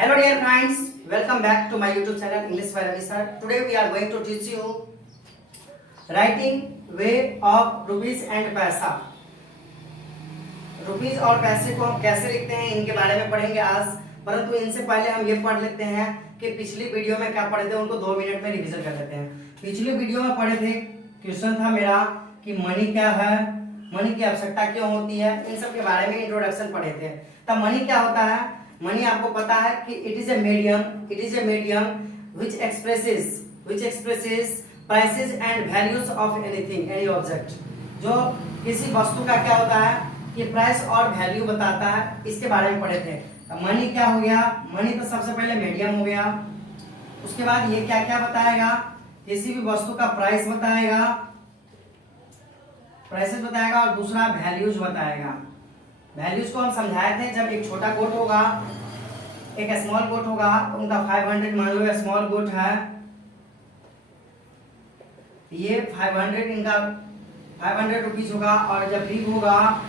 Hello dear friends, welcome back to my YouTube channel English by Ravi Sir. Today we are going to teach you writing way of rupees and पैसा. Rupees और पैसे को हम कैसे लिखते हैं इनके बारे में पढ़ेंगे आज, परंतु इनसे पहले हम ये पढ़ लेते हैं कि पिछली वीडियो में क्या पढ़े थे, उनको 2 मिनट में रिवीजन कर लेते हैं। पिछली वीडियो में पढ़े थे, क्वेश्चन था मेरा कि मनी क्या है, मनी की आवश्यकता क्यों होती है, इन सब के बारे में इंट्रोडक्शन पढ़े थे। तब मनी क्या होता है, मनी आपको पता है कि it is a medium which expresses prices and values of anything, any object। जो किसी वस्तु का क्या होता है कि प्राइस और वैल्यू बताता है, इसके बारे में पढ़े थे। मनी क्या हो गया, मनी तो सबसे पहले मीडियम हो गया, उसके बाद ये क्या क्या बताएगा, किसी भी वस्तु का प्राइस बताएगा, प्राइसेस बताएगा और दूसरा वैल्यूज बताएगा। वैल्यूज को हम समझाए थे, जब एक छोटा गोट होगा एक स्मॉल गोट होगा तो उनका 500 मान लो स्मॉल गोट है, ये 500 इनका 500 रुपीज होगा, और जब बिग होगा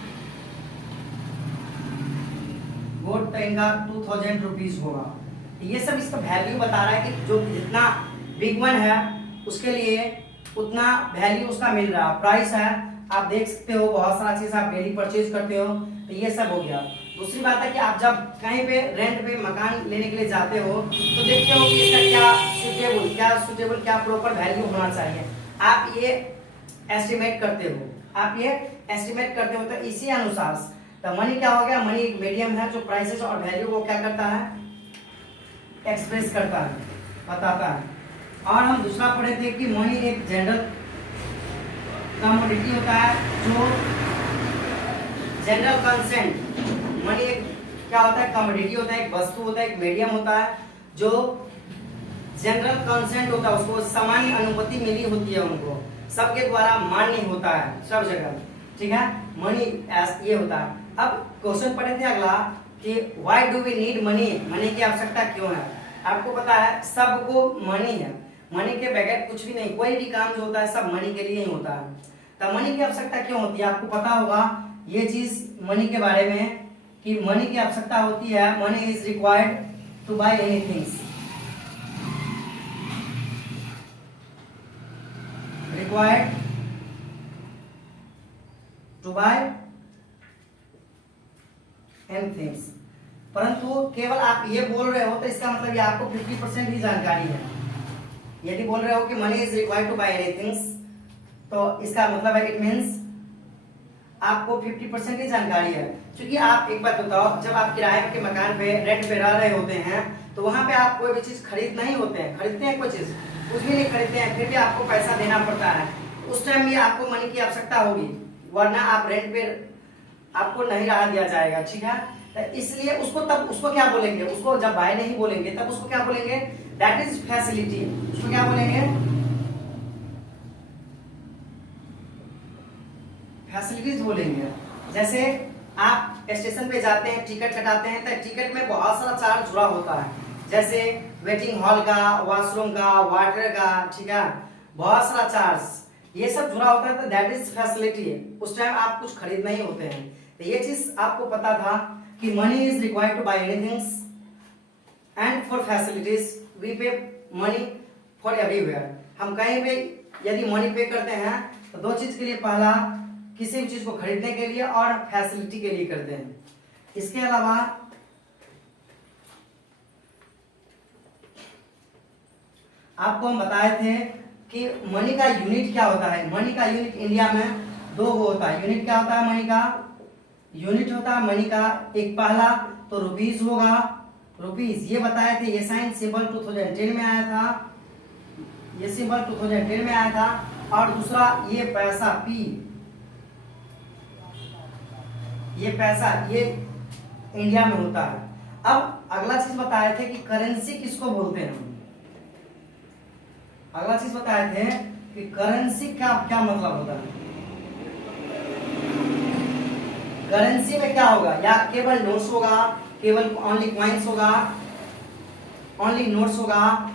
गोट तो इनका 2000 रुपीज होगा। ये सब इसका वैल्यू बता रहा है कि जो जितना बिग वन है उसके लिए उतना वैल्यू उसका मिल रहा है, प्राइस है। आप देख सकते हो बहुत सारा चीज आप डेली परचेज करते हो, तो ये सब हो गया। दूसरी बात है कि आप जब कहीं पे रेंट पे मकान लेने के लिए जाते हो तो देखते हो कि इसका क्या सुटेबल क्या प्रॉपर वैल्यू होना चाहिए, आप ये एस्टिमेट करते हो, तो इसी अनुसार तो मनी क्या हो गया, मनी एक मीडियम है जो प्राइसेस और वैल्यू को क्या करता है, एक्सप्रेस करता है, बताता है। और हम दूसरा पढ़े थे कि मनी एक जनरल कमोडिटी होता है, जो जनरल कंसेंट, मनी एक क्या होता है, कमोडिटी होता है, एक वस्तु होता है, एक मीडियम होता है जो जनरल कंसेंट होता है, उसको सामान्य अनुमति मिली होती है, उनको सबके द्वारा मान्य होता है सब जगह, ठीक है। मनी ये होता है। अब क्वेश्चन पढ़े थे अगला कि why do we need money, money की आवश्यकता क्यों है। आपको पता है सबको मनी है, मनी के बगैर कुछ भी नहीं, कोई भी काम जो होता है सब मनी के लिए ही होता है। तो मनी की आवश्यकता क्यों होती है, आपको पता होगा ये चीज मनी के बारे में कि मनी की आवश्यकता होती है, money is required to buy anything, required to buy anything. परंतु केवल आप ये बोल रहे हो तो इसका मतलब ये आपको 50% ही जानकारी है। यदि बोल रहे हो कि money is required to buy anything, तो इसका मतलब है इट मीन्स आपको 50% ही जानकारी है। क्योंकि आप एक बात बताओ, जब आप किराए के मकान पे रेंट पे रह रहे होते हैं तो वहां पे आप कोई भी चीज खरीद नहीं होते हैं, खरीदते हैं कोई चीज, कुछ भी नहीं खरीदते हैं, फिर भी आपको पैसा देना पड़ता है। उस टाइम भी आपको मनी की आवश्यकता होगी, वरना आप रेंट पे आपको नहीं रहा दिया जाएगा, ठीक है। तो इसलिए उसको क्या बोलेंगे, उसको जब बाय नहीं बोलेंगे तब उसको क्या बोलेंगे, दैट इज फैसिलिटी। उसको क्या बोलेंगे, फैसिलिटीज बोलेंगे। जैसे आप स्टेशन पे जाते हैं, टिकट कटाते हैं, तो टिकट में बहुत सारा चार्ज जुड़ा होता है, जैसे वेटिंग हॉल का, वॉशरूम का, वाटर का, ठीक है, बहुत सारा चार्ज ये सब जुड़ा होता है, तो दैट इज फैसिलिटी। उस टाइम आप कुछ खरीद नहीं होते हैं। तो ये चीज आपको पता था कि money is required to buy anything and for facilities we pay money for everywhere. हम कहीं पे यदि मनी पे करते हैं तो 2 चीज के लिए, पहला किसी भी चीज को खरीदने के लिए और फैसिलिटी के लिए करते हैं। इसके अलावा आपको हम बताए थे कि मनी का यूनिट क्या होता है। मनी का यूनिट इंडिया में 2 होता है। यूनिट क्या होता है, मनी का यूनिट होता है मनी का, एक पहला तो रुपीज होगा, रुपीज ये बताए थे, ये साइन सिंबल 2010 में आया था, ये सिंबल 2010 में आया था। और दूसरा ये पैसा पी, ये पैसा ये इंडिया में होता है। अब अगला चीज बताए थे कि करेंसी किसको बोलते हैं। अगला चीज बताए थे कि करेंसी का क्या मतलब होता है। करेंसी में क्या होगा, या केवल नोट्स होगा, केवल ओनली कॉइन्स होगा, ओनली नोट्स होगा,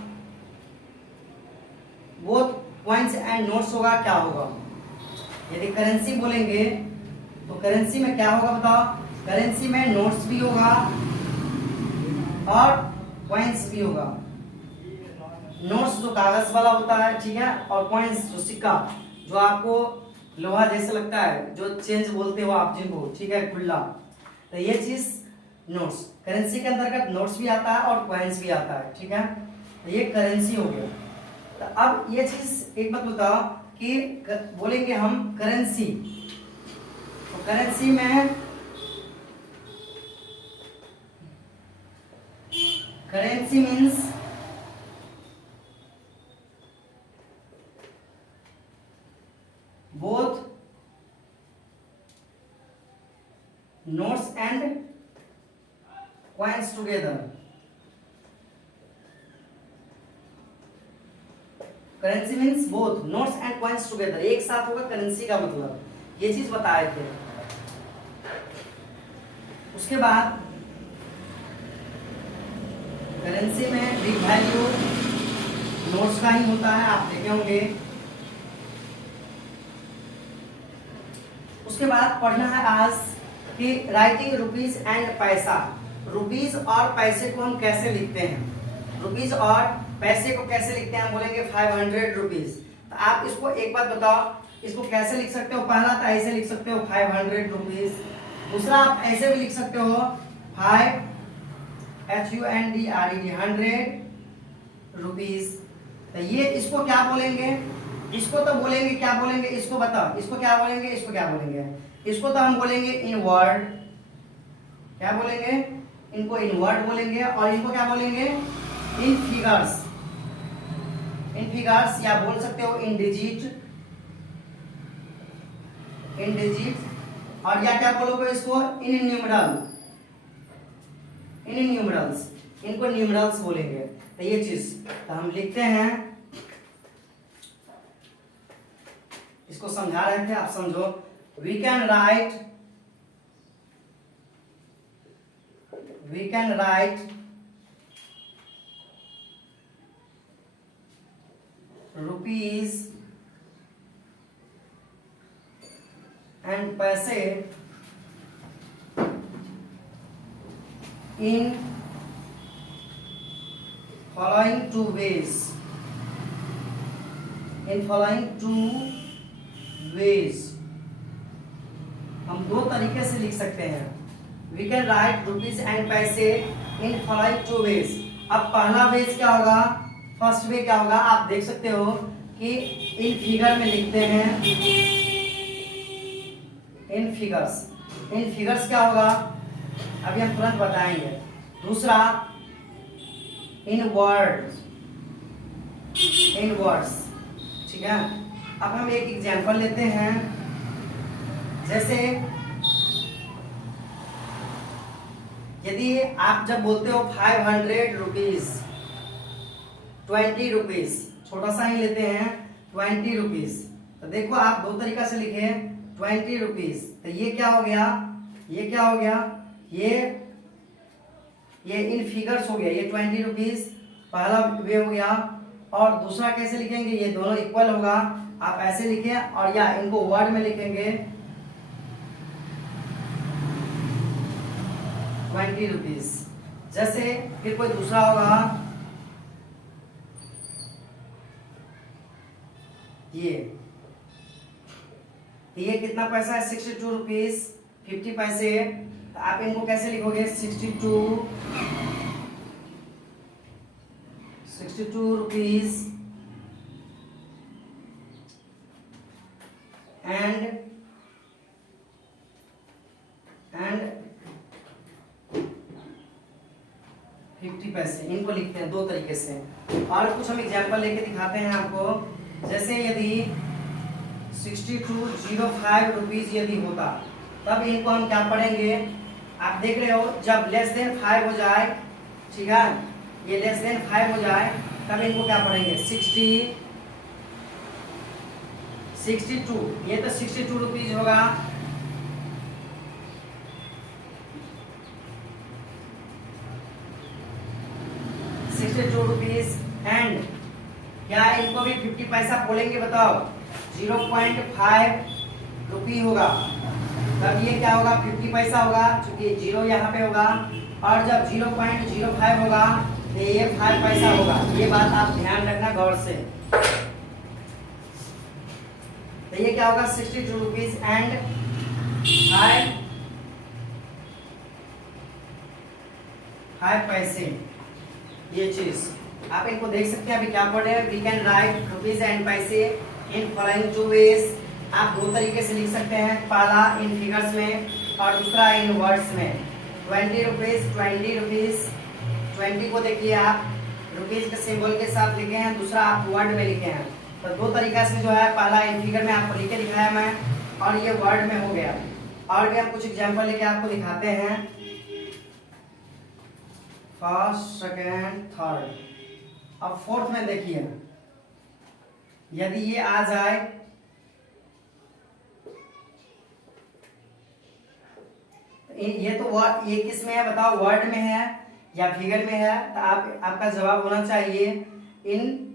बोथ कॉइन्स एंड नोट्स होगा, क्या होगा। यदि करेंसी बोलेंगे तो करेंसी में क्या होगा बताओ, करेंसी में नोट्स भी होगा और कॉइन्स भी होगा। नोट्स जो कागज वाला होता है, ठीक है, और कॉइन्स जो सिक्का जो आपको लोहा जैसे लगता है, जो चेंज बोलते हो आप जिनको, ठीक है, खुला, तो ये चीज नोट्स। करेंसी के अंतर्गत नोट्स भी आता है और कॉइन्स भी आता है, ठीक है, तो ये करेंसी हो गया। तो अब ये चीज एक बात बताओ कि बोलेंगे हम करेंसी, तो करेंसी में currency means both notes and coins together। Currency means both notes and coins together, एक साथ होगा करेंसी का मतलब, ये चीज बताए थे। उसके बाद करेंसी में बिग वैल्यू नोट्स का ही होता है, आप देखे होंगे। उसके बाद पढ़ना है आज कि राइटिंग रुपीज एंड पैसा। रुपीज और पैसे को हम कैसे लिखते हैं, रुपीज और पैसे को कैसे लिखते हैं, हम बोलेंगे 500 रुपीज। तो आप इसको एक बात बताओ, इसको कैसे लिख सकते हो। पहला तो ऐसे लिख सकते हो 500 रुपीज, दूसरा आप ऐसे भी लिख सकते हो 5 100 रुपीज। तो ये इसको क्या बोलेंगे, इसको तो बोलेंगे, क्या बोलेंगे, इसको बताओ, इसको क्या बोलेंगे, इसको क्या बोलेंगे, इसको तो हम बोलेंगे इन वर्ड, क्या बोलेंगे, इनको इन वर्ड बोलेंगे, और इनको क्या बोलेंगे, इन फिगर्स, इन फिगर्स, या बोल सकते हो इन डिजिट, इन डिजिट, और या क्या बोलोगे इसको, इन न्यूमरल, इन न्यूमरल्स, इनको न्यूमरल्स बोलेंगे। तो ये चीज तो हम लिखते हैं, इसको समझा रहे थे, आप समझो। We can write rupees and पैसे in following two ways, in following two ways. हम दो तरीके से लिख सकते हैं। We can write rupees and पैसे इन फॉलोइंग टू वेज। अब पहला वेज क्या होगा, फर्स्ट वे क्या होगा, आप देख सकते हो कि इन फिगर में लिखते हैं, इन फिगर्स, इन फिगर्स क्या होगा अभी हम तुरंत बताएंगे। दूसरा इन वर्ड्स, इन वर्ड्स, ठीक है। अब हम एक एग्जांपल लेते हैं, जैसे यदि आप जब बोलते हो 500 रुपीज, 20 रुपीज, छोटा सा ही लेते हैं 20 रुपीज, तो देखो आप दो तरीका से लिखे 20 रुपीज। तो ये क्या हो गया, ये क्या हो गया, ये इन फिगर्स हो गया, ये 20 रुपीज पहला वे हो गया। और दूसरा कैसे लिखेंगे, ये दोनों इक्वल होगा, आप ऐसे लिखे, और या इनको वर्ड में लिखेंगे 20 रुपीज। जैसे फिर कोई दूसरा होगा, ये कितना पैसा है, 62 रुपीज 50 पैसे। तो आप इनको कैसे लिखोगे, 62 रुपीज एंड 50 पैसे, इनको लिखते हैं दो तरीके से। और कुछ हम एग्जांपल लेके दिखाते हैं आपको। जैसे यदि 6205 रुपीज यदि होता, तब इनको हम क्या पढ़ेंगे, आप देख रहे हो, जब लेस देन 5 हो जाए, ठीक है, ये लेस देन 5 हो जाए, तब इनको क्या पढ़ेंगे, 62, ये तो 62 रुपीज होगा। ₹62 एंड क्या इनको भी 50 पैसा बोलेंगे, बताओ, 0.5 रुपी होगा, तब ये क्या होगा, 50 पैसा होगा, क्योंकि जीरो यहाँ पे होगा। और जब 0.05 होगा, तो ये 5 पैसा होगा। ये बात आप ध्यान रखना गौर से। तो ये क्या होगा 62 रुपीज एंड 5 पैसे। ये चीज आप इनको देख सकते हैं। अभी क्या पढ़े, we can write rupees and पैसे इन फॉलोइंग 2 वेज। आप 2 तरीके से लिख सकते हैं, पहला इन फिगर्स में और दूसरा इन वर्ड्स में। 20 रुपीज 20 रुपीज 20 को देखिए आप रुपीज के सिंबल के साथ लिखे हैं, दूसरा आप वर्ड में लिखे हैं। तो 2 तरीका से जो है, पहला इन फिगर में आपको लिख के दिखाया मैं और ये वर्ड में हो गया। और भी हम कुछ एग्जांपल लेके आपको दिखाते हैं। First second third. अब फोर्थ में देखिए, यदि ये आ जाए ये तो वर्ड, ये किस में है बताओ, वर्ड में है या फिगर में है? तो आपका जवाब होना चाहिए in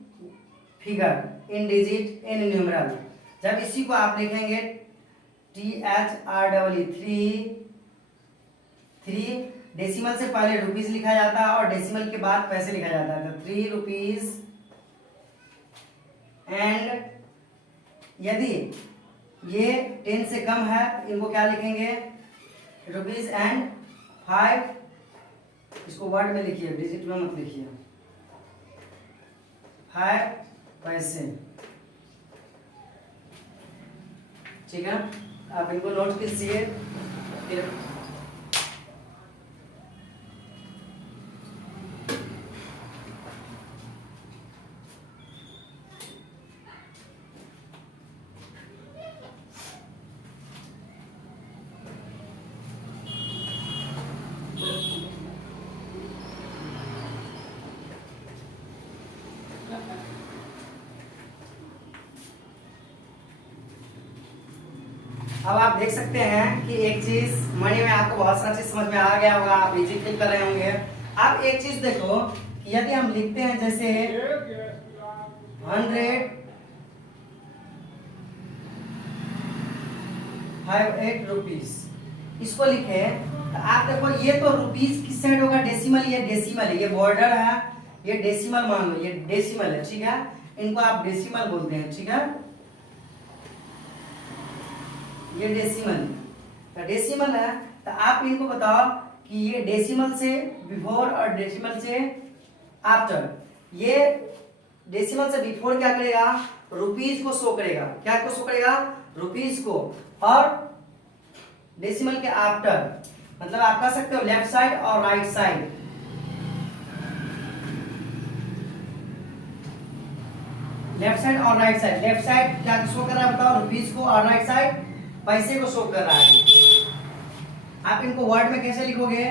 figure, in digit, in numeral. जब इसी को आप लिखेंगे THREE 3 डेसिमल से पहले रुपीस लिखा जाता है और डेसिमल के बाद पैसे लिखा जाता है। तो 3 रुपीज एंड यदि ये 10 से कम है इनको क्या लिखेंगे, रुपीज एंड 5। इसको वर्ड में लिखिए, डिजिट में मत लिखिए। 5 पैसे, ठीक है। आप इनको नोट कीजिए। फिर अब आप देख सकते हैं कि एक चीज मनी में आपको बहुत सारा चीज समझ में आ गया होगा, आप इजी क्लिक कर रहे होंगे। आप एक चीज देखो, यदि हम लिखते हैं जैसे 158 रुपीज, इसको लिखे तो आप देखो ये तो रुपीज किस साइड होगा, डेसिमल। ये डेसिमल है, ये बॉर्डर है, ये डेसिमल मान लो, ये डेसिमल है, ठीक है। इनको आप डेसिमल बोलते हैं, ठीक है। ये डेसिमल, तो डेसिमल है। तो आप इनको बताओ कि ये डेसिमल से बिफोर और डेसिमल से आफ्टर। ये डेसिमल से बिफोर क्या करेगा, रुपीज को शो करेगा। क्या को शो करेगा, रुपीज को। और डेसिमल के आफ्टर मतलब आप कह सकते हो लेफ्ट साइड और राइट साइड। लेफ्ट साइड और राइट साइड। लेफ्ट साइड क्या शो कर रहा है बताओ, रुपीज को, और राइट साइड पैसे को शो कर रहा है। आप इनको वर्ड में कैसे लिखोगे,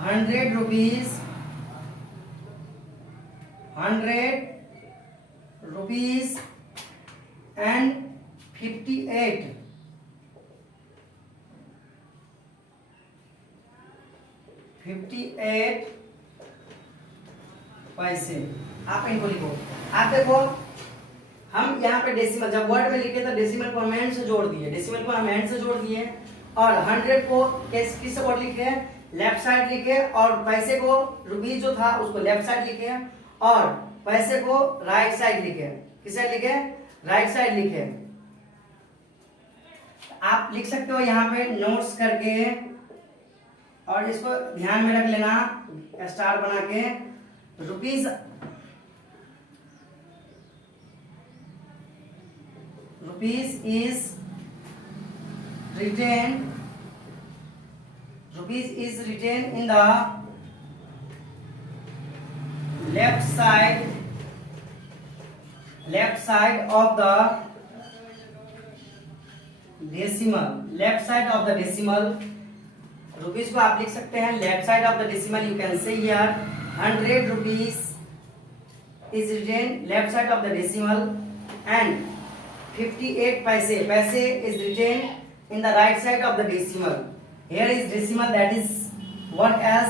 100 रुपीज 100 रुपीज एंड 58 पैसे। आप इनको लिखो। आप देखो हम यहाँ पे डेसिमल जब वर्ड में लिखे तो डेसिमल को हम एंड से जोड़ दिए, डेसिमल को हम एंड से जोड़ दिए। और 100 को किस वर्ड लिखे, लेफ्ट साइड लिखे। और पैसे को, रुपीज जो था उसको लेफ्ट साइड लिखे और पैसे को राइट साइड लिखे। किस साइड लिखे, राइट साइड लिखे। आप लिख सकते हो यहाँ पे नोट्स करके, और इसको ध्यान में रख लेना स्टार बना के। Rupees is written in the left side of the decimal। Left side of the decimal, rupees को आप लिख सकते हैं left side of the decimal. You can say here 100 rupees is written left side of the decimal and 58 पैसे is written in the right side of the decimal. Here is decimal, that is work as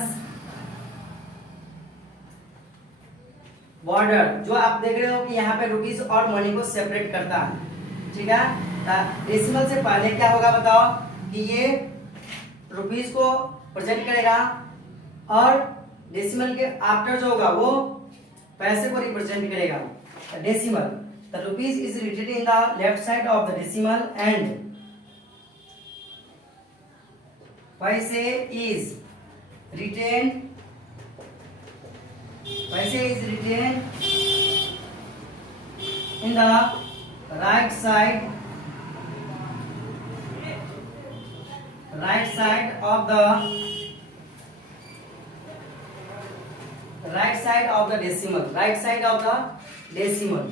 border। जो आप देख रहे हो कि यहाँ pay rupees और money को सेपरेट करता है, ठीक है। डेसिमल से पहले क्या होगा बताओ, कि ये रुपीज को प्रेजेंट करेगा और डेसिमल के आफ्टर जो होगा वो पैसे को रिप्रेजेंट करेगा। Decimal, the rupees is written in the left side of the decimal and paise is written in the right side of the decimal.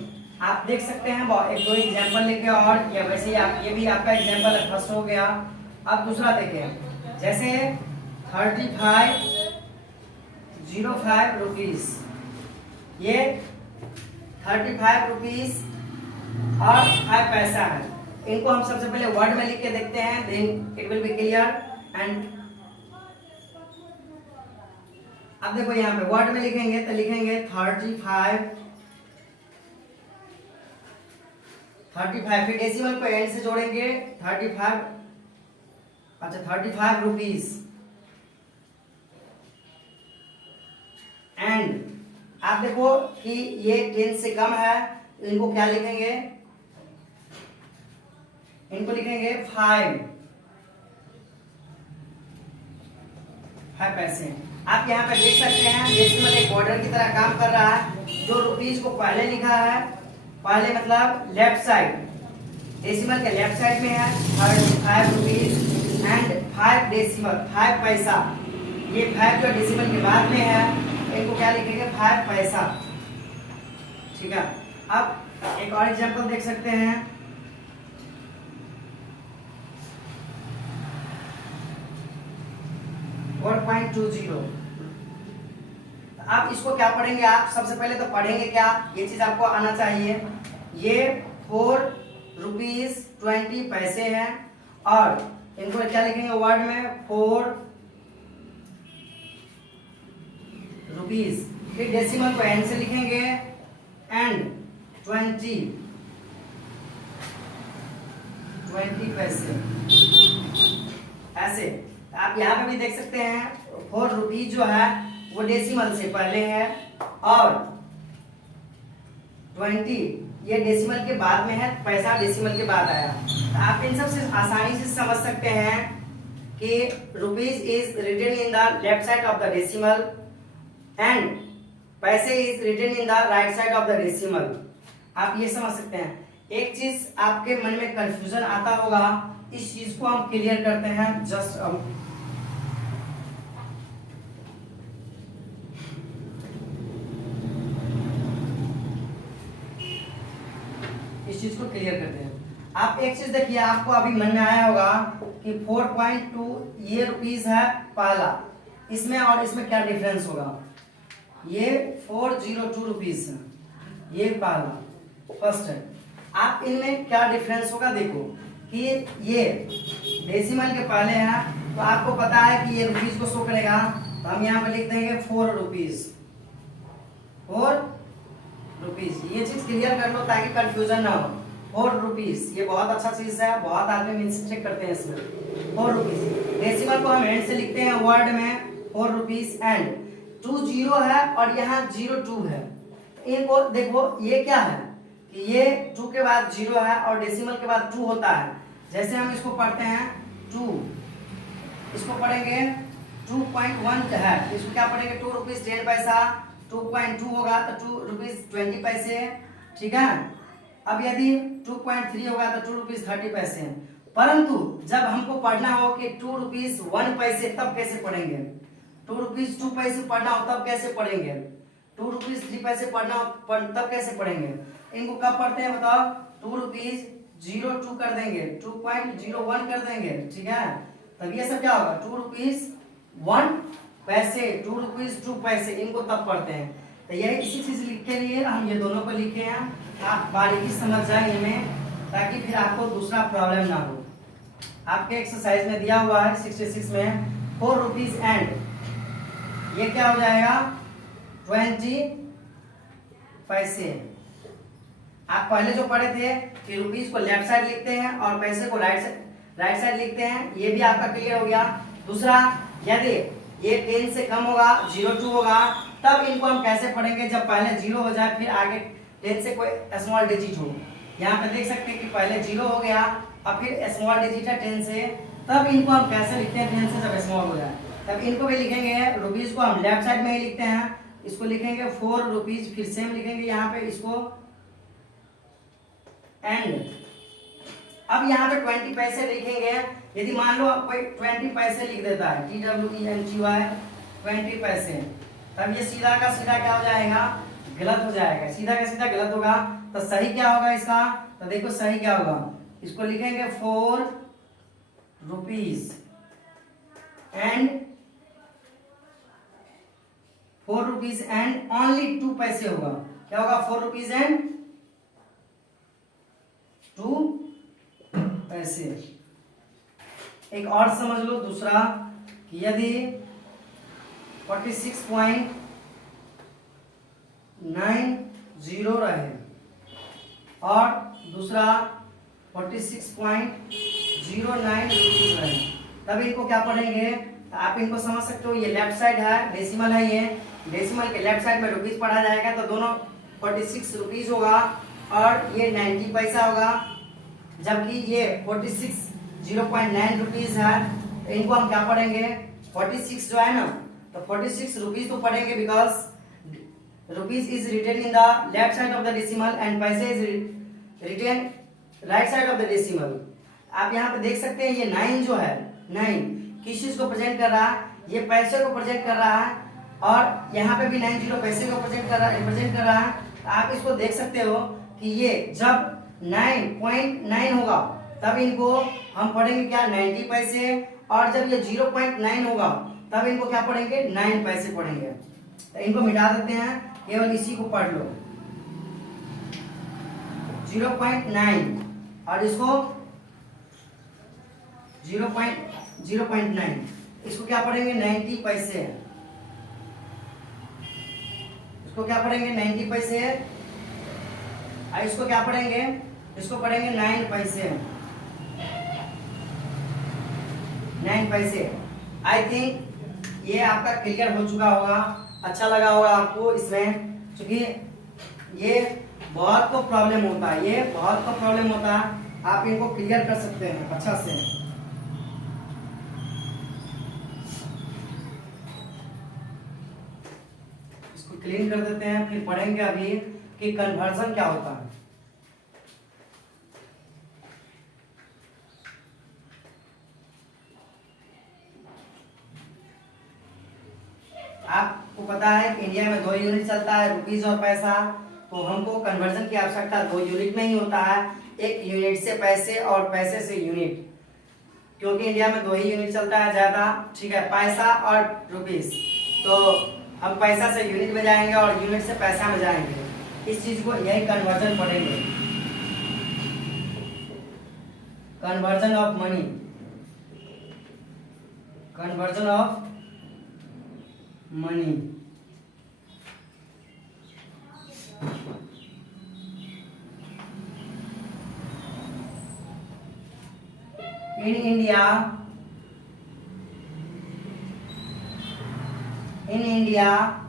आप देख सकते हैं एक दो एग्जांपल लेके, और या वैसे ये भी आपका एग्जांपल फर्स्ट हो गया। अब दूसरा देखें, जैसे 3505 रुपीज, ये 35 रुपीज और 5 पैसा है। इनको हम सबसे पहले वर्ड में लिख के देखते हैं, then it will be clear. And अब देखो यहाँ पे वर्ड में लिखेंगे तो लिखेंगे 35, फिर डेसिमल को एंड से जोड़ेंगे 35, अच्छा 35 रुपीज। एंड आप देखो कि ये 10 से कम है, इनको क्या लिखेंगे, इनको लिखेंगे 5 पैसे। आप यहाँ पे देख सकते हैं डेसिमल एक बॉर्डर की तरह काम कर रहा है। जो रुपीज को पहले लिखा है, पहले मतलब लेफ्ट साइड, डेसिमल के लेफ्ट साइड में है 35 रुपीज एंड 5 डेसिमल 5 पैसा। ये 5 जो डेसिमल के बाद में है, इनको क्या लिखेंगे 5 पैसा। ठीक है, अब एक और एग्जांपल देख सकते हैं, आप इसको क्या पढ़ेंगे, आप सबसे पहले तो पढ़ेंगे क्या, ये चीज आपको आना चाहिए। ये 4 रुपीज 20 पैसे हैं, और इनको क्या लिखेंगे वर्ड में 4 रुपीज। फिर डेसिमल को एंड से लिखेंगे एंड 20 पैसे। ऐसे आप यहाँ पे भी देख सकते हैं 4 रुपीज जो है वो डेसिमल से पहले है, और 20 ये डेसिमल के बाद में है, पैसा डेसिमल के बाद आया। तो आप इन सब से आसानी से समझ सकते हैं कि rupees is written in the left side of the decimal and paise is written in the right side of the decimal. आप ये समझ सकते हैं। एक चीज आपके मन में कंफ्यूजन आता होगा, इस चीज को हम क्लियर करते हैं। जस्ट इस चीज को क्लियर करते हैं। आप एक चीज देखिए, आपको अभी मन में आया होगा कि 4.2 ये रुपीज है पहला, इसमें और इसमें क्या डिफरेंस होगा। ये 402 रुपीज है, ये पहला फर्स्ट है। आप इनमें क्या डिफरेंस होगा देखो कि ये डेसिमल के पहले है, तो आपको पता है कि ये रुपीज को शो करेगा, तो हम यहाँ पे लिख देंगे 4 रुपीज। 4 रुपीज, ये चीज क्लियर कर लो ताकि कंफ्यूजन ना हो। 4 रुपीज ये बहुत अच्छा चीज है, बहुत आदमी मिस्टेक करते हैं इसमें। 4 रुपीज डेसिमल को हम एंड से लिखते हैं वर्ड में 4 रुपीज एंड 2 0 है और यहाँ 02 है। इनको देखो ये क्या है कि ये 2 के बाद 0 है और डेसिमल के बाद 2 होता है। जैसे हम इसको पढ़ते हैं 2, इसको पढ़ेंगे 2.1 है, इसको क्या पढ़ेंगे 2 रुपीज 10 पैसा। 2.2 होगा तो 2 रुपीज 20 पैसे। ठीक है, अब यदि 2.3 होगा तो 2 रुपीज 30 पैसे। परंतु जब हमको पढ़ना हो कि 2 रुपीज 1 पैसे, तब कैसे पढ़ेंगे। 2 रुपीज 2 पैसे पढ़ना हो तब कैसे पढ़ेंगे। 2 रुपीज 3 पैसे पढ़ना हो तब कैसे पढ़ेंगे। इनको कब पढ़ते हैं बताओ। 2 रुपीज 02 कर देंगे, 2.01 कर देंगे। ठीक है, तब ये सब क्या होगा 2 रुपीज 1 पैसे, 2 रुपीज 2 पैसे, इनको तब पढ़ते हैं। तो यही इसी चीज लिख के लिए हम ये दोनों को लिखे हैं, आप बारीकी समझ जाए इनमें, ताकि फिर आपको दूसरा प्रॉब्लम ना हो। आपके एक्सरसाइज में दिया हुआ है 66 में 4 रुपीज एंड ये क्या हो जाएगा 20 पैसे। आप पहले जो पढ़े थे कि रुपीज को लेफ्ट साइड लिखते हैं और पैसे को राइट साइड लिखते हैं, ये भी आपका क्लियर हो गया। दूसरा, यदि ये 10 से कम होगा, 02 होगा, तब इनको हम कैसे पढ़ेंगे, जब पहले 0 हो जाए फिर आगे 10 से कोई स्मॉल डिजिट हो। यहाँ पे देख सकते हैं कि पहले 0 हो गया और फिर स्मॉल डिजिट है 10 से, तब इनको हम कैसे लिखते हैं 10 से जब स्मॉल हो जाए, तब इनको भी लिखेंगे। रुपीज को हम लेफ्ट साइड में ही लिखते हैं, इसको लिखेंगे 4 रुपीज, फिर सेम लिखेंगे यहाँ पे इसको एंड। अब यहाँ पे 20 पैसे लिखेंगे। यदि मान लो कोई 20 पैसे लिख देता है, TWENTY 20 पैसे, तब ये सीधा का सीधा क्या हो जाएगा, गलत हो जाएगा। सीधा का सीधा गलत होगा, तो सही क्या होगा इसका, तो देखो सही क्या होगा, इसको लिखेंगे 4 rupees and 4 rupees and only 2 पैसे होगा। क्या होगा, 4 रुपीज एंड 2 पैसे। एक और समझ लो दूसरा, कि यदि 46.90 रहे और दूसरा 46.09 रुपीज रहे, तब इनको क्या पढ़ेंगे, आप इनको समझ सकते हो। ये लेफ्ट साइड है, डेसिमल है, ये डेसिमल के लेफ्ट साइड में रुपीज पढ़ा जाएगा, तो दोनों 46 रुपीज होगा और ये 90 पैसा होगा, जबकि ये 46.09 रुपीज है। तो इनको हम क्या पढ़ेंगे, 46 जो है ना, तो 46 रुपीज तो पढ़ेंगे, because rupees is written in the left side of the decimal and paise is written right side of the decimal. आप यहाँ पे देख सकते हैं, ये 9 जो है, 9 किस चीज को प्रेजेंट कर रहा है, ये पैसे को प्रेजेंट कर रहा है, और यहाँ पे भी 90 पैसे को प्रेजेंट कर रहा है। आप इसको देख सकते हो कि ये जब 9.9 होगा, तब इनको हम पढ़ेंगे क्या, 90 पैसे, और जब ये 0.9 होगा, तब इनको क्या पढ़ेंगे, 9 पैसे पढ़ेंगे। तो इनको मिटा देते हैं, केवल इसी को पढ़ लो, 0.9 और इसको 0.9, इसको क्या पढ़ेंगे, 90 पैसे। इसको क्या पढ़ेंगे, 90 पैसे, और इसको क्या पढ़ेंगे, इसको पढ़ेंगे 9 पैसे, 9 पैसे। आई थिंक ये आपका क्लियर हो चुका होगा, अच्छा लगा होगा आपको इसमें, क्योंकि ये बहुत को प्रॉब्लम होता है, ये बहुत को प्रॉब्लम होता है, आप इनको क्लियर कर सकते हैं अच्छा से। इसको क्लीन कर देते हैं, फिर पढ़ेंगे अभी कि कन्वर्जन क्या होता है। आपको पता है कि इंडिया में 2 यूनिट चलता है, रुपीज और पैसा, तो हमको कन्वर्जन की आवश्यकता 2 यूनिट में ही होता है, एक यूनिट से पैसे और पैसे से यूनिट, क्योंकि इंडिया में 2 ही यूनिट चलता है ज्यादा, ठीक है, पैसा और रुपीज। तो हम पैसा से यूनिट में जाएंगे और यूनिट से पैसा में जाएंगे, इस चीज को यही कन्वर्जन पढ़ेंगे, conversion of money, conversion of money. in India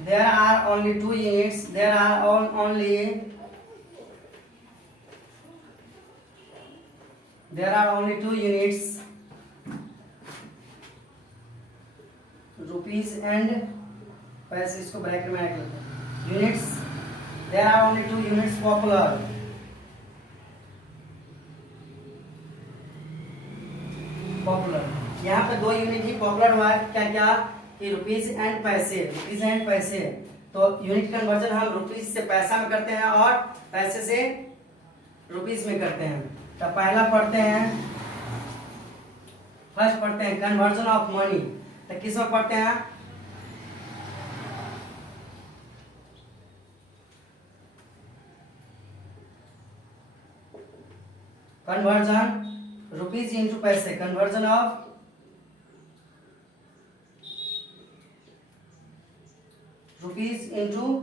there are only 2 units, there are only 2 units, rupees and पैसे, इसको ब्रैकेट में रख लेते हैं, units, there are only 2 units popular, यहाँ पे 2 यूनिट ही पॉपुलर हुआ है, क्या क्या, कि रुपीज एंड पैसे, रुपीज एंड पैसे। तो यूनिट कन्वर्जन हम रुपीज से पैसा में करते हैं और पैसे से रुपीज में करते हैं। तो पहला पढ़ते हैं, फर्स्ट पढ़ते हैं कन्वर्जन ऑफ मनी। तो किस में पढ़ते हैं, कन्वर्जन रुपीज इंटू पैसे, कन्वर्जन ऑफ रुपीज इंटू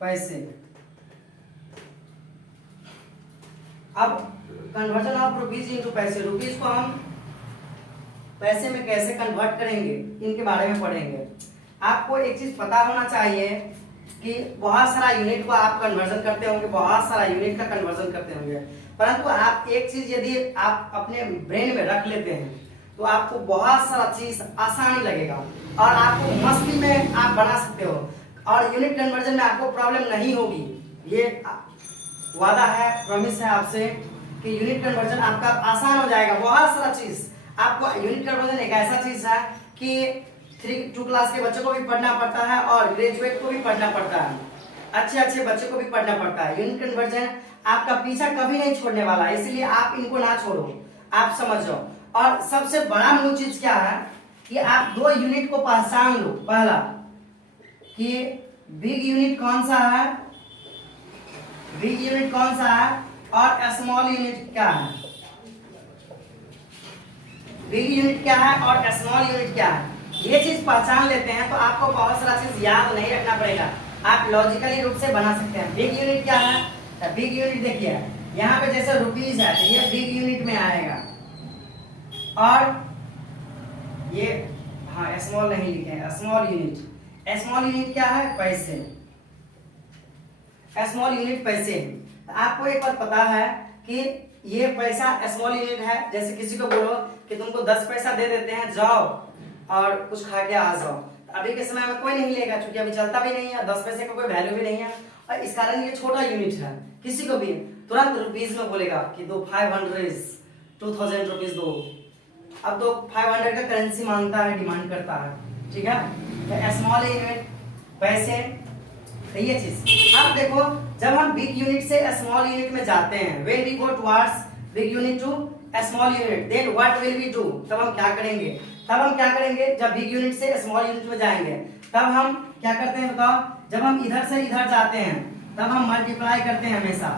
पैसे। अब कन्वर्जन ऑफ रुपीज इंटू पैसे, रुपीज को हम पैसे में कैसे कन्वर्ट करेंगे इनके बारे में पढ़ेंगे। आपको एक चीज पता होना चाहिए कि बहुत सारा यूनिट को आप कन्वर्जन करते होंगे, बहुत सारा यूनिट का कन्वर्जन करते होंगे, परंतु आप एक चीज यदि आप अपने ब्रेन में रख लेते हैं तो आपको बहुत सारा चीज आसानी लगेगा और आपको मस्ती में आप बना सकते हो और यूनिट कन्वर्जन में आपको प्रॉब्लम नहीं होगी। ये वादा है, प्रॉमिस है आपसे कि यूनिट कन्वर्जन आपका आसान हो जाएगा। बहुत सारा चीज आपको, यूनिट कन्वर्जन एक ऐसा चीज है कि 2 क्लास के बच्चों को भी पढ़ना पड़ता है और ग्रेजुएट को भी पढ़ना पड़ता है, अच्छे अच्छे बच्चों को भी पढ़ना पड़ता है। यूनिट कन्वर्जन आपका पीछा कभी नहीं छोड़ने वाला है, इसलिए आप इनको ना छोड़ो, आप समझो। और सबसे बड़ा मूल चीज क्या है कि आप 2 यूनिट को पहचान लो। पहला कि बिग यूनिट कौन सा है, बिग यूनिट कौन सा है और स्मॉल यूनिट क्या है। बिग यूनिट क्या है और स्मॉल यूनिट क्या है, ये चीज पहचान लेते हैं तो आपको बहुत सारा चीज याद नहीं रखना पड़ेगा, आप लॉजिकली रूप से बना सकते हैं। बिग यूनिट क्या है, बिग यूनिट देखिए यहाँ पे जैसे रुपीज है तो ये बिग यूनिट में आएगा और ये हाँ स्मॉल नहीं लिखे हैं, स्मॉल यूनिट। स्मॉल यूनिट क्या है, पैसे। स्मॉल यूनिट पैसे। आपको एक बात पता है कि ये पैसा स्मॉल यूनिट है। जैसे किसी को बोलो कि तुमको 10 पैसा दे देते हैं, जाओ और कुछ खा के आ जाओ, अभी के समय में कोई नहीं लेगा क्योंकि अभी चलता भी नहीं है, 10 पैसे का कोई वैल्यू भी नहीं है और इस कारण ये छोटा यूनिट है। किसी को भी तुरंत रुपीज में बोलेगा कि दो 500, 2000 रुपीज दो। अब तो 500 का करेंसी मांगता है, डिमांड करता है, ठीक है। तो स्मॉल यूनिट पैसे, तो ये चीज। अब देखो जब हम बिग यूनिट से स्मॉल यूनिट में जाते हैं, when we go towards big unit to small unit, then what will we do, तब हम क्या करेंगे, जब बिग यूनिट से स्मॉल यूनिट में जाएंगे तब हम क्या करते हैं बताओ। जब हम इधर से इधर जाते हैं तब हम मल्टीप्लाई करते हैं। हमेशा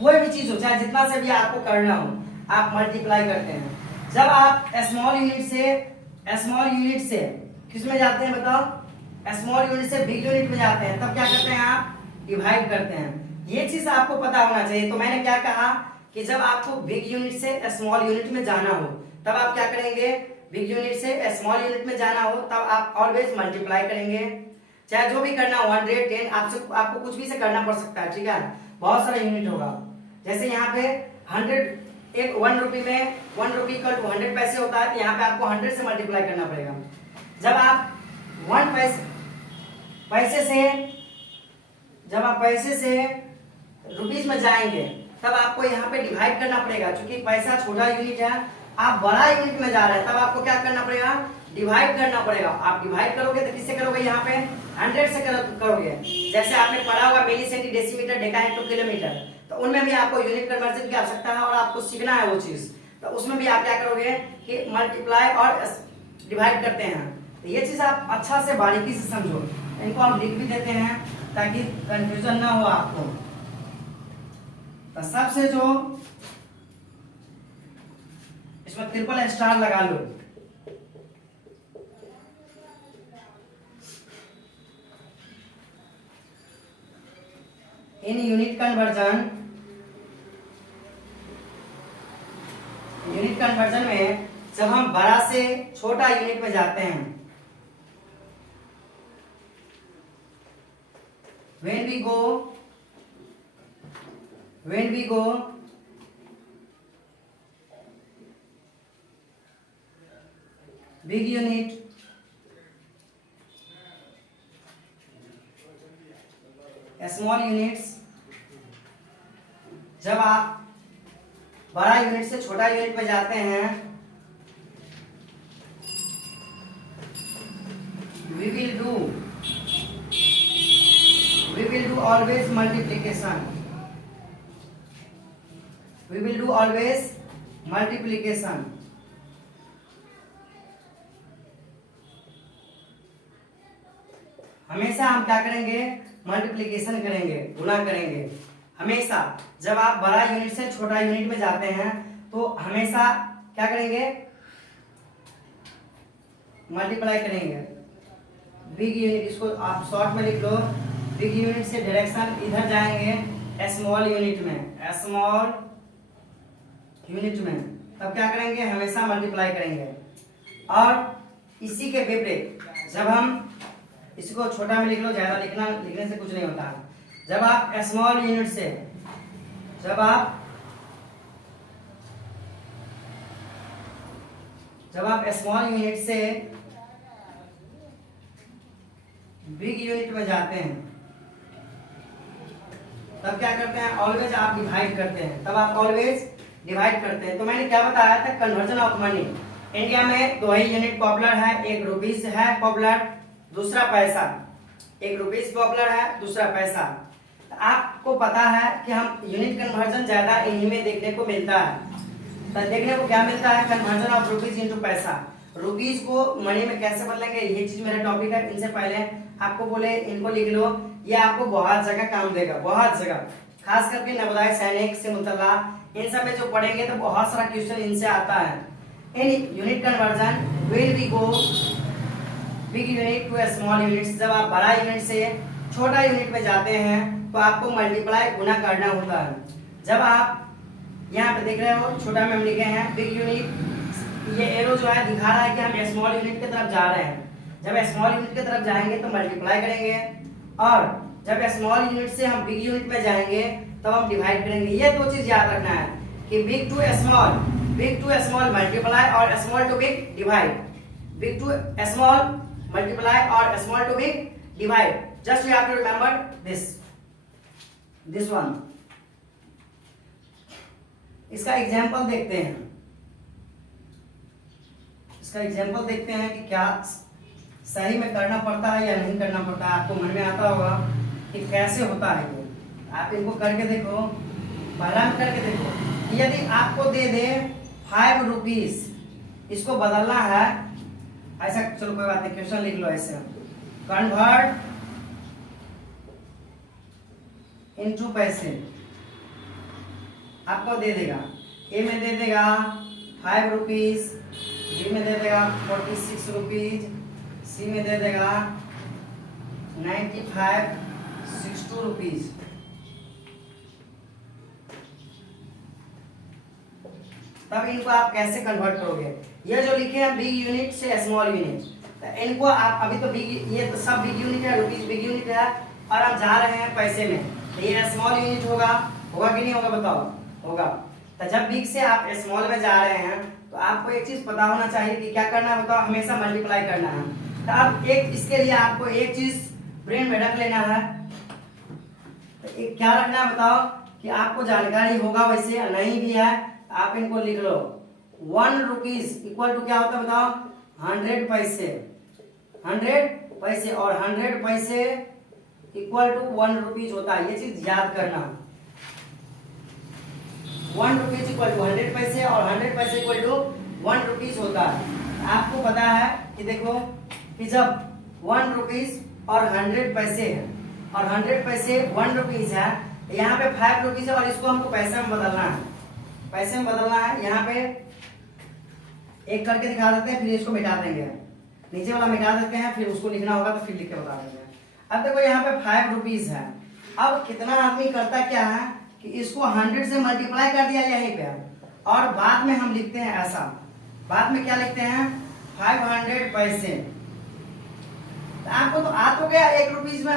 कोई भी चीज हो, चाहे जितना से भी आपको करना हो, आप मल्टीप्लाई करते हैं। जब आप स्मॉल यूनिट से किस में जाते हैं बताओ, स्मॉल यूनिट से बिग यूनिट में जाते हैं, तब क्या करते हैं आप, डिवाइड करते हैं। ये चीज आपको पता होना चाहिए। तो मैंने क्या कहा कि जब आपको बिग यूनिट से स्मॉल यूनिट में जाना हो तब आप क्या करेंगे, बिग यूनिट से स्मॉल यूनिट में जाना हो तब आप ऑलवेज मल्टीप्लाई करेंगे। चाहे जो भी करना हो 100, 10, आपको कुछ भी से करना पड़ सकता है, ठीक है। बहुत सारा यूनिट होगा। जैसे यहाँ पे 100, एक 1 रुपये में 1 रुपये इक्वल टू 100 पैसे होता है, तो यहाँ पे आपको 100 से मल्टीप्लाई करना पड़ेगा। जब आप 1 पैसे से रुपीज में जाएंगे तब आपको यहाँ पे डिवाइड करना पड़ेगा। क्योंकि पैसा छोटा यूनिट है, आप बड़ा यूनिट में जा रहे हैं, तब आपको क्या करना पड़ेगा, डिवाइड करना पड़ेगा। आप डिवाइड करोगे तो किससे करोगे, यहाँ पे 100 से करोगे। जैसे आपने पढ़ा होगा milli centi decimetre deca into kilometre, तो उनमें भी आपको यूनिट कन्वर्जन की आवश्यकता है और आपको सीखना है वो चीज। तो उसमें भी आप क्या करोगे कि मल्टीप्लाई और डिवाइड करते हैं। तो ये चीज आप अच्छा से बारीकी से समझो। इनको हम लिख भी देते हैं ताकि कंफ्यूजन ना हो आपको। तो सबसे जो इसमें ट्रिपल स्टार लगा लो, इन यूनिट कन्वर्जन में जब हम बड़ा से छोटा यूनिट में जाते हैं, when we go big unit small units, जब आप बड़ा यूनिट से छोटा यूनिट में जाते हैं, we will do always multiplication. We will do always multiplication. हमेशा हम क्या करेंगे, मल्टीप्लिकेशन करेंगे, गुणा करेंगे। हमेशा जब आप बड़ा यूनिट से छोटा यूनिट में जाते हैं तो हमेशा क्या करेंगे, मल्टीप्लाई करेंगे। बिग यूनिट, इसको आप शॉर्ट में लिख लो, बिग यूनिट से डायरेक्शन इधर जाएंगे स्मॉल यूनिट में, स्मॉल यूनिट में, तब क्या करेंगे, हमेशा मल्टीप्लाई करेंगे। और इसी के विपरीत जब हम इसको छोटा में लिख लो, ज्यादा लिखने से कुछ नहीं होता। जब आप स्मॉल यूनिट से जब आप स्मॉल यूनिट से बिग यूनिट में जाते हैं, तब क्या करते हैं, ऑलवेज आप डिवाइड करते हैं। तो मैंने क्या बताया था, कन्वर्जन ऑफ मनी। इंडिया में दो ही यूनिट पॉपुलर है, एक रुपीस है पॉपुलर, दूसरा पैसा। एक रुपीस पॉपुलर है, दूसरा पैसा। तो आपको पता है कि हम यूनिट कन्वर्जन ज्यादा इन्हीं में देखने को मिलता है। तो देखने को क्या मिलता है, कन्वर्जन ऑफ रुपीस इनटू पैसा। रुपीस को मनी में कैसे बदलेंगे, ये चीज मेरा टॉपिक है। इनसे पहले आपको बोले इनको लिख लो, ये आपको बहुत जगह काम देगा, बहुत जगह, खास करके नवोदय, सैनिक, सिमुलतला, इन सब में जो पढ़ेंगे तो बहुत सारा क्वेश्चन इनसे आता है। In unit conversion will be go big unit to small units. जब आप बड़ा यूनिट से छोटा यूनिट में जाते हैं तो आपको मल्टीप्लाई गुना करना होता है। जब आप यहाँ पे देख रहे हो, छोटा में हम लिखे हैं बिग यूनिट, ये एरो जो है दिखा रहा है कि हम स्मॉल यूनिट की तरफ जा रहे हैं। जब स्मॉल यूनिट की तरफ जाएंगे तो मल्टीप्लाई करेंगे, और जब स्मॉल यूनिट से हम बिग यूनिट में जाएंगे तब हम डिवाइड करेंगे। ये दो चीज याद रखना है कि बिग टू स्मॉल मल्टीप्लाई और small to big divide. Big to small multiply और small to big divide. Just you have to remember this one. इसका एग्जांपल देखते हैं कि क्या सही में करना पड़ता है या नहीं करना पड़ता है। आपको मन में आता होगा कि कैसे होता है ये। आप इनको करके देखो, पहला में करके देखो। यदि आपको दे दे 5 रुपीज, इसको बदलना है ऐसा, चलो कोई बात नहीं, क्वेश्चन लिख लो ऐसे, कन्वर्ट इनटू पैसे। आपको दे देगा, ए में दे देगा 5 रुपीज, बी में दे देगा 46 रुपीज, सी में दे देगा 62 रुपीज। तब इनको आप कैसे कन्वर्ट करोगे, ये जो लिखे हैं बिग यूनिट से स्मॉल यूनिट, तो इनको आप अभी तो बिग, ये तो सब बिग यूनिट है, रुपीज बिग यूनिट है, और हम जा रहे हैं पैसे में, तो ये स्मॉल यूनिट होगा कि नहीं होगा, बताओ, होगा। तो जब बिग से आप स्मॉल में जा रहे हैं तो आपको एक चीज पता होना चाहिए कि क्या करना है, बताओ, हमेशा मल्टीप्लाई करना है। तो अब एक इसके लिए आपको एक चीज ब्रेन में रख लेना है। तो एक क्या रखना है बताओ, कि आपको जानकारी होगा वैसे, नहीं भी है आप इनको लिख लो। 1 रुपीज इक्वल टू क्या होता है बताओ, 100 पैसे। 100 पैसे और 100 पैसे इक्वल टू 1 रुपीज होता है। ये चीज याद करना, 1 रुपीज इक्वल टू 100 पैसे और 100 पैसे इक्वल टू 1 रुपीज होता है। आपको पता है कि देखो कि जब 1 रुपीज और 100 पैसे है, और 100 पैसे 1 रुपीज है, यहाँ पे 5 रुपीज है, और इसको हमको पैसे में बदलना है। पैसे में बदलना है, यहाँ पे एक करके दिखा देते हैं, फिर इसको मिटा देंगे, नीचे वाला मिटा देते हैं, फिर उसको लिखना होगा तो फिर लिख के बता देंगे। अब देखो यहाँ पे 5 रुपीज है। अब कितना आदमी करता क्या है कि इसको 100 से मल्टीप्लाई कर दिया यहीं पे, और बाद में हम लिखते हैं ऐसा, बाद में क्या लिखते हैं, 500 पैसे। तो आपको तो आ तो गया 1 रुपीज में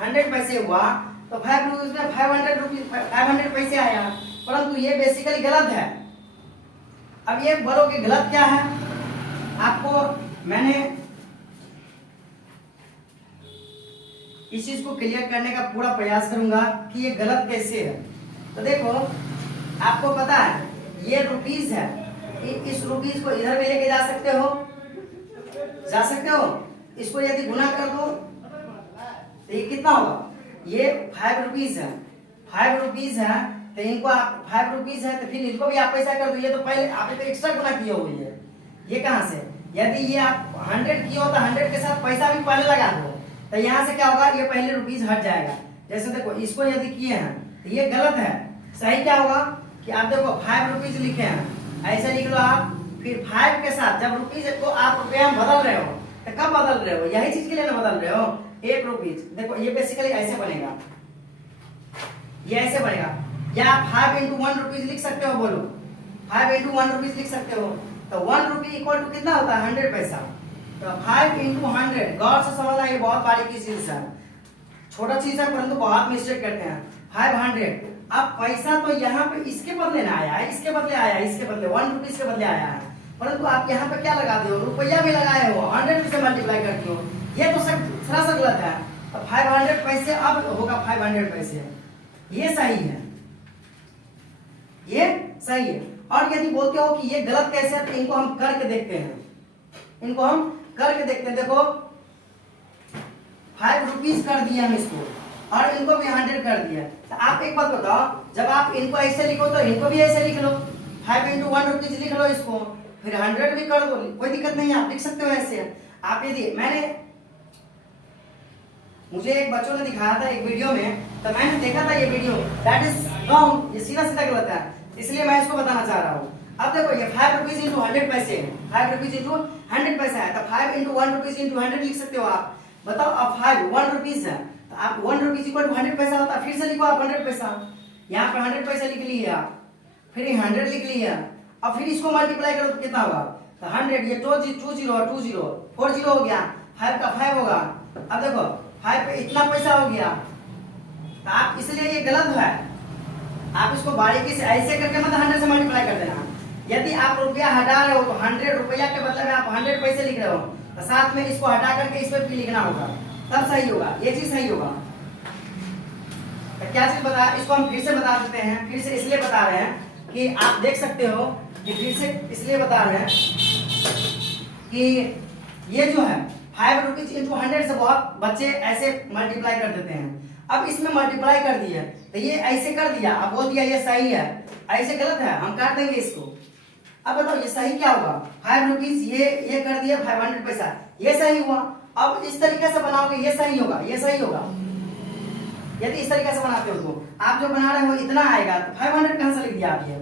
100 पैसे हुआ, तो 5 रुपीज में 500 पैसे आया, परंतु ये बेसिकली गलत है। अब ये बोलो कि गलत क्या है, आपको मैंने इस चीज को क्लियर करने का पूरा प्रयास करूंगा कि ये गलत कैसे है। तो देखो, आपको पता है ये रुपीज है, इस रुपीज को इधर भी लेके जा सकते हो, इसको यदि गुना कर दो तो ये कितना होगा, ये 5 रुपीज है, 5 रुपीज है, तो इनको आप 5 रुपीज है, तो फिर इनको भी आप पैसा कर दो। ये तो पहले आपने तो एक्स्ट्रा गुना किए हुई है, ये कहाँ से, यदि ये आप 100 किए हो तो 100 के साथ पैसा भी पहले लगा दो, तो यहाँ से क्या होगा, ये पहले रुपीज हट जाएगा। जैसे देखो, इसको यदि किए हैं तो ये गलत है। सही क्या होगा कि आप देखो 5 रुपीज लिखे हैं, ऐसे लिख लो आप, फिर 5 के साथ जब रुपीज को आप रुपया में बदल रहे हो, तो कब बदल रहे हो, यही चीज के लिए ना बदल रहे हो, 1 रुपीज। देखो ये बेसिकली ऐसे बनेगा, ये ऐसे बनेगा, या आप 5 × 1 रुपीज लिख सकते हो, बोलो 5 इंटू 1 रुपीज लिख सकते हो। तो 1 रुपी इक्वल टू कितना होता है 100 पैसा। तो 5 इंटू 100, गौर से समझना, ये बहुत बारीकी चीज है, छोटा चीज है परंतु बहुत मिस्टेक करते हैं। 500, अब पैसा तो यहाँ पे इसके बदले ना आया है, इसके बदले आया है, इसके बदले 1 रुपीज के बदले आया है, परंतु आप यहाँ पे क्या लगा दो, रुपया भी लगाए हो, 100 से मल्टीप्लाई करते हो, ये तो सरासर गलत है। तो 500 पैसे अब होगा 500 पैसे, ये सही है, ये सही है। और यदि बोलते हो कि ये गलत कैसे है, तो इनको हम करके देखते हैं, इनको हम करके देखते हैं। देखो 5 रुपीज कर दिया हम इसको, और इनको भी 100 कर दिया। तो आप एक बात बताओ, जब आप इनको ऐसे लिखो तो इनको भी ऐसे लिख लो, 5 इंटू 1 रुपीज लिख लो इसको, फिर 100 भी कर दो, कोई दिक्कत नहीं है, आप लिख सकते हो ऐसे। आप यदि मुझे एक बच्चों ने दिखाया था एक वीडियो में, तो मैंने देखा था ये वीडियो, दैट इज रॉन्ग, ये सीधा सीधा गलत है, इसलिए मैं इसको बताना चाह रहा हूँ। अब देखो ये 5 रुपीज इंटू 100 पैसे है, 5 रुपीज इंटू 100 पैसा है, तो 5 इंटू 1 रुपीज इंटू 100 लिख सकते हो आप। बताओ अब 5 1 रुपीज है, तो आप 1 रुपीज इक्वल टू 100 पैसा होता है, फिर से लिखो आप 100 पैसा, यहाँ पे 100 पैसा लिख लिए आप, फिर 100 लिख लिया, अब फिर इसको मल्टीप्लाई करो तो कितना होगा, तो 100, ये 40 हो गया, 5 का 5 होगा। अब देखो 5 पे इतना पैसा हो गया, तो आप इसलिए ये गलत है, आप इसको बारीकी से ऐसे करके मत 100 से मल्टीप्लाई कर देना। यदि आप रुपया हटा रहे हो तो 100 रुपया के बदले में आप 100 पैसे लिख रहे हो, तो साथ में इसको हटा करके इस पर भी लिखना होगा, तब सही होगा, ये चीज सही होगा। तो क्या चीज बता, इसको हम फिर से बता देते हैं, फिर से इसलिए बता रहे हैं कि आप देख सकते हो कि फिर से इसलिए बता रहे हैं कि ये जो है 5 रुपीज इंटू 100 से बहुत बच्चे ऐसे मल्टीप्लाई कर देते हैं। अब इसमें मल्टीप्लाई कर दिया, तो ये ऐसे कर दिया, अब बोल दिया ये सही है, ऐसे गलत है, हम काट देंगे इसको। अब बताओ ये सही क्या होगा, 5 रुपीज ये कर दिया 500 पैसा, ये सही हुआ। अब इस तरीके से बनाओगे ये सही होगा, ये सही होगा। यदि इस तरीके से बनाते हो तो आप जो बना रहे हो इतना आएगा, तो 500 कहां से लिख दिया आप, ये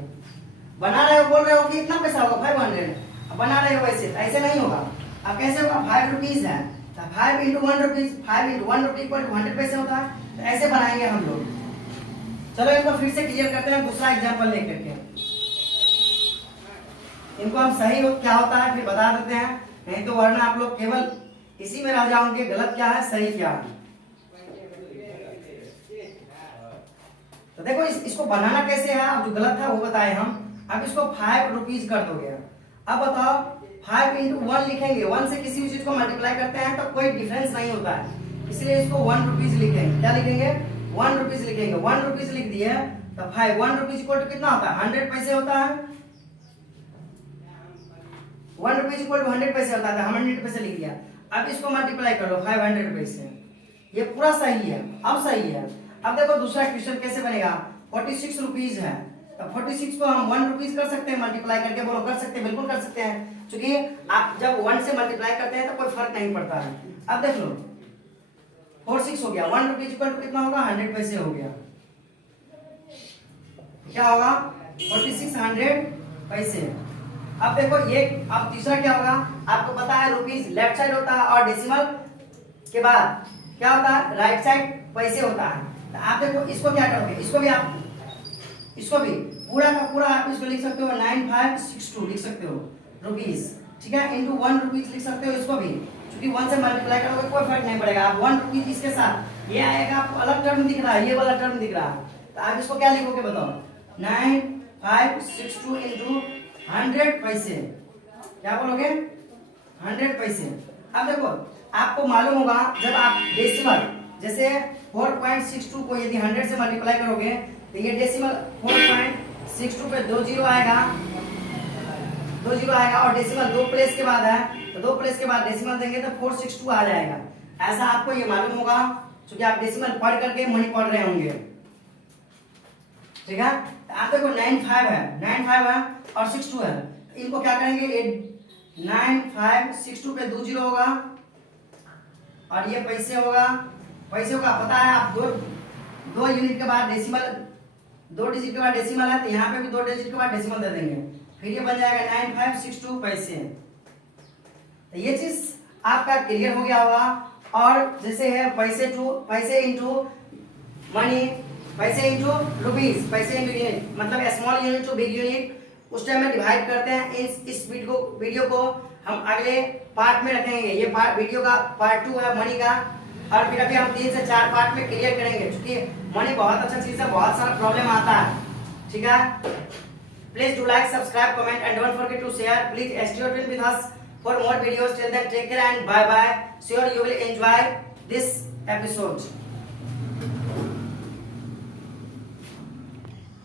बना रहे हो, बोल रहे हो कि इतना पैसा होगा 500, अब बना रहे हो ऐसे नहीं होगा। अब कैसे होगा, 5 रुपीज है, तो 5 into 1 rupees, 5 into 1 rupee equal to 100 पैसे होता है, तो ऐसे बनाएंगे हम लोग। चलो इनको फिर से क्लियर करते हैं दूसरा एग्जांपल लेकर के, इनको हम सही क्या होता है फिर बता देते हैं, नहीं तो वरना आप लोग केवल इसी में रह जाओगे गलत क्या है सही क्या है। तो देखो इसको बनाना कैसे है, अब जो गलत है वो बताए हम। अब इसको 5 रुपीज कर दोगे, अब बताओ 5 इंटू 1 लिखेंगे, 1 से किसी भी चीज को मल्टीप्लाई करते हैं तो कोई डिफरेंस नहीं होता है, इसलिए इसको 1 रुपीज लिखेंगे। क्या लिखेंगे, 1 रुपीज लिखेंगे। 1 रुपीज लिख दिए तो 1 रुपीज इक्वल टू कितना होता है 100 पैसे होता है, 1 रुपीज इक्वल टू 100 पैसे होता है, 100 पैसे लिख दिया। अब इसको मल्टीप्लाई करो 500 पैसे, ये पूरा सही है, अब सही है। अब देखो दूसरा क्वेश्चन कैसे बनेगा, 46 रुपीज है, तो 46 को हम 1 रुपीज कर सकते हैं मल्टीप्लाई करके, बोलो कर सकते हैं, बिल्कुल कर सकते हैं, क्योंकि आप जब 1 से मल्टीप्लाई करते हैं तो कोई फर्क नहीं पड़ता है। अब देख लो 46 हो गया, 1 रुपीज इक्वल टू कितना होगा 100 पैसे हो गया, क्या होगा 46 100 पैसे। अब देखो ये, अब तीसरा क्या होगा, आपको पता है रुपीज लेफ्ट साइड होता है और डेसिमल के बाद क्या होता है राइट साइड पैसे होता है। तो आप देखो इसको क्या करोगे, इसको भी पूरा का पूरा आप इसको लिख सकते हो 9562 लिख सकते हो रुपीज, ठीक है, इंटू 1 रुपीज लिख सकते हो इसको भी, क्योंकि 1 से मल्टीप्लाई करोगे कोई फर्क नहीं पड़ेगा। आप 1 रुपीज इसके साथ ये आएगा, आपको अलग टर्म दिख रहा है, ये वाला टर्म दिख रहा है, तो आप इसको क्या लिखोगे बताओ 9562 इंटू 100 पैसे, क्या बोलोगे 100 पैसे। अब देखो आपको मालूम होगा जब आप डेसिमल जैसे 4.62 को यदि 100 से मल्टीप्लाई करोगे तो ये डेसिमल 4.62 पे 2 जीरो आएगा, 2 जीरो आएगा, और डेसिमल 2 प्लेस के बाद है तो 2 प्लेस के बाद डेसिमल देंगे तो 462 आ जाएगा। ऐसा आपको ये मालूम होगा क्योंकि आप डेसिमल पढ़ करके मनी पढ़ रहे होंगे, ठीक है। तो आप देखो 95 है और 62 है, इनको क्या करेंगे 9562 पे 2 जीरो होगा और ये पैसे होगा, पता है आप दो यूनिट के बाद डेसिमल, 2 डिजिट के बाद डेसिमल है, तो यहाँ पे भी 2 डिजिट के बाद डेसिमल दे देंगे, फिर ये बन जाएगा 9562 पैसे। तो ये चीज आपका क्लियर हो गया होगा। और जैसे है पैसे इंटू मनी, पैसे इंटू रुपीज, पैसे इंटू यूनिट, मतलब small unit to big unit, उस टाइम में डिवाइड करते हैं। इस वीडियो को हम अगले पार्ट में रखेंगे। ये वीडियो का पार्ट 2 है मनी का, और फिर अभी हम 3 से 4 पार्ट में क्लियर करेंगे, क्योंकि मनी बहुत अच्छा चीज है, बहुत सारा प्रॉब्लम आता है। ठीक है, please do like, subscribe, comment and don't forget to share. Please stay tuned with us for more videos. Till then take care and bye bye. Sure you will enjoy this episode.